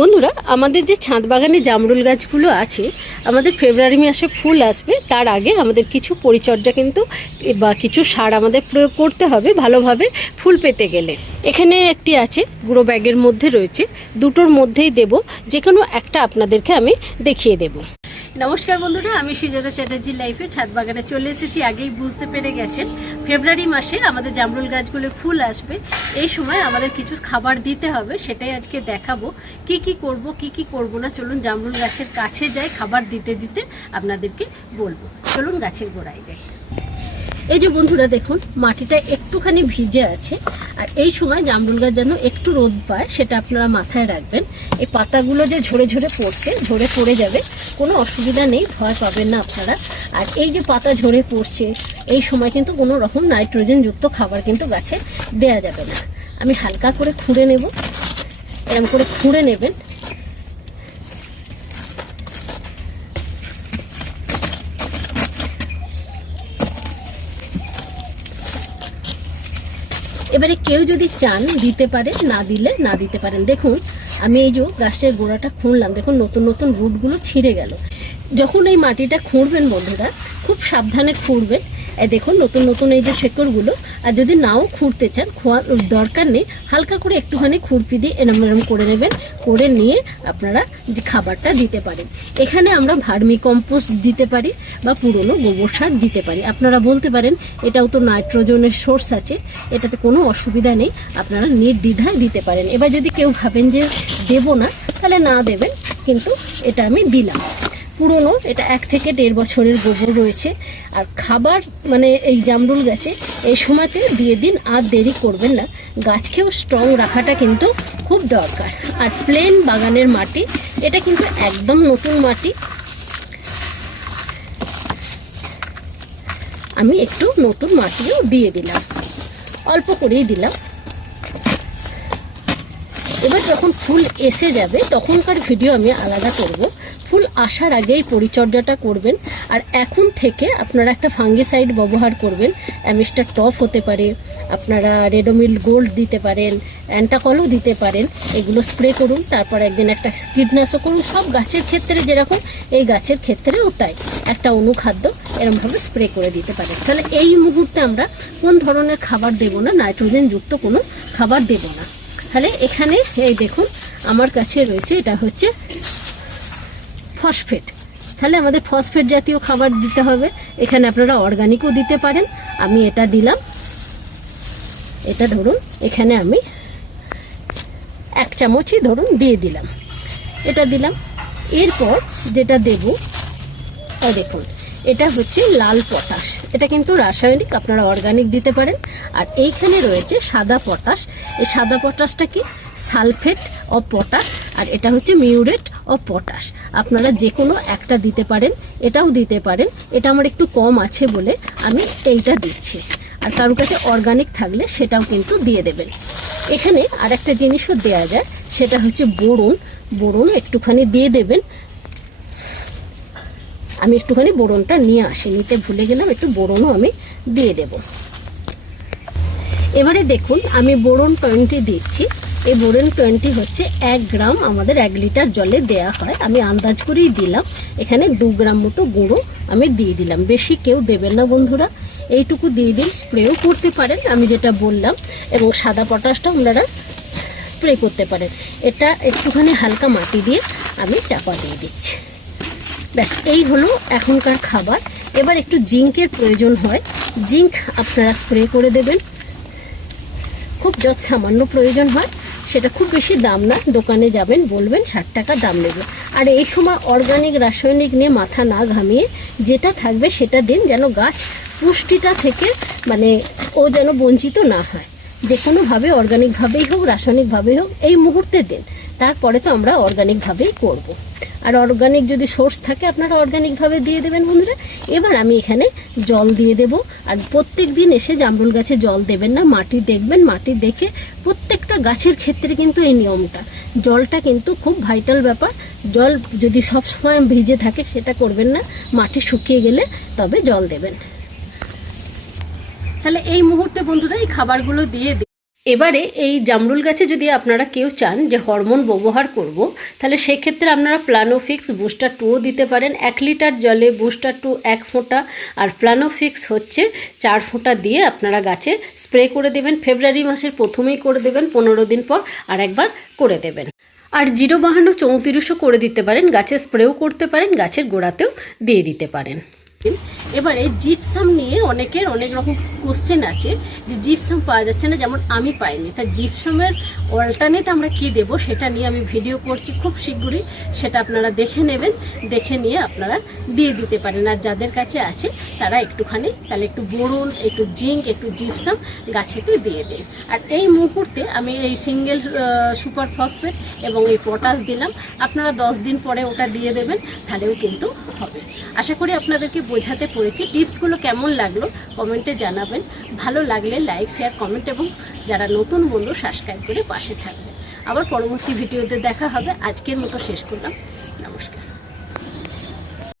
বন্ধুরা, আমাদের যে ছাদ বাগানে জামরুল গাছগুলো আছে, আমাদের ফেব্রুয়ারি মাসে ফুল আসবে, তার আগে আমাদের কিছু পরিচর্যা কিন্তু, বা কিছু সার আমাদের প্রয়োগ করতে হবে ভালোভাবে ফুল পেতে গেলে। এখানে একটি আছে, গুঁড়ো ব্যাগের মধ্যে রয়েছে, দুটোর মধ্যেই দেব যে কোনো একটা আপনাদেরকে আমি দেখিয়ে দেব। নমস্কার বন্ধুরা, আমি সুজাতা চ্যাটার্জির লাইফে ছাদ বাগানে চলে এসেছি। আগেই বুঝতে পেরে গেছেন, ফেব্রুয়ারি মাসে আমাদের জামরুল গাছগুলো ফুল আসবে। এই সময় আমাদের কিছু খাবার দিতে হবে, সেটাই আজকে দেখাবো। কি কি করব, কি কি করব না, চলুন জামরুল গাছের কাছে যাই, খাবার দিতে দিতে আপনাদেরকে বলব। চলুন গাছের গোড়ায় যাই। এই যে বন্ধুরা দেখুন, মাটিটা একটুখানি ভিজে আছে, আর এই সময় জামরুল গাছ যেন একটু রোদ পায়, সেটা আপনারা মাথায় রাখবেন। এই পাতাগুলো যে ঝরে ঝরে পড়ছে, ঝরে পড়ে যাবে, কোনো অসুবিধা নেই, ভয় পাবেন না আপনারা। আর এই যে পাতা ঝরে পড়ছে, এই সময় কিন্তু কোনো রকম নাইট্রোজেনযুক্ত খাবার কিন্তু গাছে দেয়া যাবে না। আমি হালকা করে খুঁড়ে নেব এরকম করে খুঁড়ে নেবেন এবারে কেউ যদি চান দিতে পারে, না দিলে না দিতে পারেন। দেখুন, আমি এই যে গাছের গোড়াটা খুঁড়লাম, দেখুন নতুন নতুন রুটগুলো ছিঁড়ে গেল। যখন এই মাটিটা খুঁড়বেন বন্ধুরা, খুব সাবধানে খুঁড়বেন। দেখুন, নতুন নতুন এই যে শেকড়গুলো, আর যদি নাও খুঁড়তে চান খোয়া দরকার নেই, হালকা করে একটুখানি খুরপি দিয়ে এরম এরম করে নেবেন, করে নিয়ে আপনারা যে খাবারটা দিতে পারেন। এখানে আমরা ভার্মি কম্পোস্ট দিতে পারি বা পুরনো গোবর সার দিতে পারি। আপনারা বলতে পারেন, এটাও তো নাইট্রোজেনের সোর্স আছে, এটাতে কোনো অসুবিধা নেই, আপনারা নির্দ্বিধায় দিতে পারেন। এবার যদি কেউ ভাবেন যে দেব না, তাহলে না দেবেন, কিন্তু এটা আমি দিলাম। পুরনো, এটা এক থেকে দেড় বছরের গোবর রয়েছে। আর খাবার মানে এই জামরুল গাছে এই সময়তে দিয়ে দিন আর দেরি করবেন না। গাছকেও স্ট্রং রাখাটা কিন্তু খুব দরকার। আর প্লেন বাগানের মাটি, এটা কিন্তু একদম নতুন মাটি। আমি একটু নতুন মাটিও দিয়ে দিলাম। অল্প করেই দিলাম। এবার যখন ফুল এসে যাবে, তখনকার ভিডিও আমি আলাদা করব। ফুল আসার আগেই পরিচর্যাটা করবেন, আর এখন থেকে আপনারা একটা ফাঙ্গিসাইড ব্যবহার করবেন। অ্যামিস্টার টপ হতে পারে, আপনারা রেডোমিল গোল্ড দিতে পারেন অ্যান্টাকলও দিতে পারেন, এগুলো স্প্রে করুন, তারপর একদিন একটা কীটনাশক করুন, সব গাছের ক্ষেত্রে যেরকম, এই গাছের ক্ষেত্রেও তাই। একটা অনুখাদ্য এরমভাবে স্প্রে করে দিতে পারেন। তাহলে এই মুহূর্তে আমরা কোন ধরনের খাবার দেব না নাইট্রোজেনযুক্ত কোনো খাবার দেব না। তাহলে এখানে এই দেখুন, আমার কাছে রয়েছে, এটা হচ্ছে ফসফেট। তাহলে আমাদের ফসফেট জাতীয় খাবার দিতে হবে। এখানে আপনারা অর্গানিকও দিতে পারেন। আমি এটা দিলাম। এটা ধরুন, এখানে আমি এক চামচই ধরুন দিয়ে দিলাম। এটা দিলাম। এরপর যেটা দেব দেখুন এটা হচ্ছে লাল পটাশ। এটা কিন্তু রাসায়নিক, আপনারা অর্গানিক দিতে পারেন। আর এইখানে রয়েছে সাদা পটাশ। এই সাদা পটাশটা কি? Sulphate of potash. আর এটা হচ্ছে মিউরেট অফ পটাশ। আপনারা যে কোনো একটা দিতে পারেন, এটাও দিতে পারেন। এটা আমার একটু কম আছে বলে আমি এইটা দিচ্ছি। আর কারোর কাছে অর্গানিক থাকলে সেটাও কিন্তু দিয়ে দেবেন। এখানে আর একটা জিনিসও দেওয়া যায়, সেটা হচ্ছে বোরন। বোরন একটুখানি দিয়ে দেবেন। আমি একটুখানি বোরনটা নিয়ে আসি, নিতে ভুলে গেলাম, একটু বোরনও আমি দিয়ে দেব। এবারে দেখুন, আমি বোরন টোয়েন্টি দিচ্ছি। এই বোরন টোয়েন্টি হচ্ছে এক গ্রাম, আমাদের এক লিটার জলে দেয়া হয়। আমি আন্দাজ করেই দিলাম, এখানে দু গ্রাম মতো গুঁড়ো আমি দিয়ে দিলাম। বেশি কেউ দেবেন না বন্ধুরা, এইটুকু দিয়ে দিন, স্প্রেও করতে পারেন, আমি যেটা বললাম, এবং সাদা পটাশটা আপনারা স্প্রে করতে পারেন। এটা একটুখানি হালকা মাটি দিয়ে আমি চাপা দিয়ে দিচ্ছি। ব্যাস, এই হলো এখনকার খাবার। এবার একটু জিঙ্কের প্রয়োজন হয়। জিঙ্ক আপনারা স্প্রে করে দেবেন। খুব যত সামান্য প্রয়োজন হয়। সেটা খুব বেশি দাম না। দোকানে যাবেন, বলবেন, ষাট টাকা দাম নেবে। আর এই সময় অর্গানিক রাসায়নিক নিয়ে মাথা না ঘামিয়ে যেটা থাকবে সেটা দিন, যেন গাছ পুষ্টিটা থেকে মানে ও যেন বঞ্চিত না হয়। যে কোনোভাবে অর্গানিকভাবেই হোক রাসায়নিকভাবেই হোক, এই মুহূর্তে দিন। তারপরে তো আমরা অর্গানিকভাবেই করব। আর অর্গানিক যদি সোর্স থাকে, আপনারা অর্গানিকভাবে দিয়ে দেবেন বন্ধুরা। এবার আমি এখানে জল দিয়ে দেব। আর প্রত্যেক দিন এসে জামরুল গাছে জল দেবেন না, মাটি দেখবেন, মাটি দেখে প্রত্যেকটা গাছের ক্ষেত্রে কিন্তু এই নিয়মটা। জলটা কিন্তু খুব ভাইটাল ব্যাপার। জল যদি সব সময় ভিজে থাকে, সেটা করবেন না। মাটি শুকিয়ে গেলে তবে জল দেবেন। তাহলে এই মুহূর্তে বন্ধুরা এই খাবারগুলো দিয়ে। এবারে এই জামরুল গাছে যদি আপনারা কেউ চান যে হরমোন ব্যবহার করব, তাহলে সেক্ষেত্রে আপনারা প্লানোফিক্স বুস্টার টুও দিতে পারেন। এক লিটার জলে বুস্টার টু এক ফোঁটা আর প্লানোফিক্স হচ্ছে চার ফোঁটা দিয়ে আপনারা গাছে স্প্রে করে দেবেন। ফেব্রুয়ারি মাসের প্রথমেই করে দেবেন, পনেরো দিন পর আর একবার করে দেবেন। আর জিরো বাহান্ন চৌত্রিশও করে দিতে পারেন, গাছে স্প্রেও করতে পারেন, গাছের গোড়াতেও দিয়ে দিতে পারেন। এবারে জিপসাম নিয়ে অনেকের অনেক রকম কোশ্চেন আছে যে জিপসাম পাওয়া যাচ্ছে না, যেমন আমি পাইনি। তা জিপসামের অল্টারনেট আমরা কি দেব সেটা নিয়ে আমি ভিডিও করছি খুব শীঘ্রই সেটা আপনারা দেখে নেবেন, দেখে নিয়ে আপনারা দিয়ে দিতে পারেন। আর যাদের কাছে আছে, তারা একটুখানি, তাহলে একটু বোরন একটু জিঙ্ক, একটু জিপসাম গাছেতে দিয়ে দিন। আর এই মুহূর্তে আমি এই সিঙ্গেল সুপার ফসফেট এবং এই পটাশ দিলাম। আপনারা দশ দিন পরে ওটা দিয়ে দেবেন, তাহলেও কিন্তু হবে। আশা করি আপনাদেরকে বোঝাতে পেরেছি। টিপসগুলো কেমন লাগল কমেন্টে জানাবেন। ভালো লাগলে লাইক, শেয়ার, কমেন্ট এবং যারা নতুন বন্ধু সাবস্ক্রাইব করে পাশে থাকবে আবার পরবর্তী ভিডিওতে দেখা হবে। আজকের মতো শেষ করলাম। নমস্কার।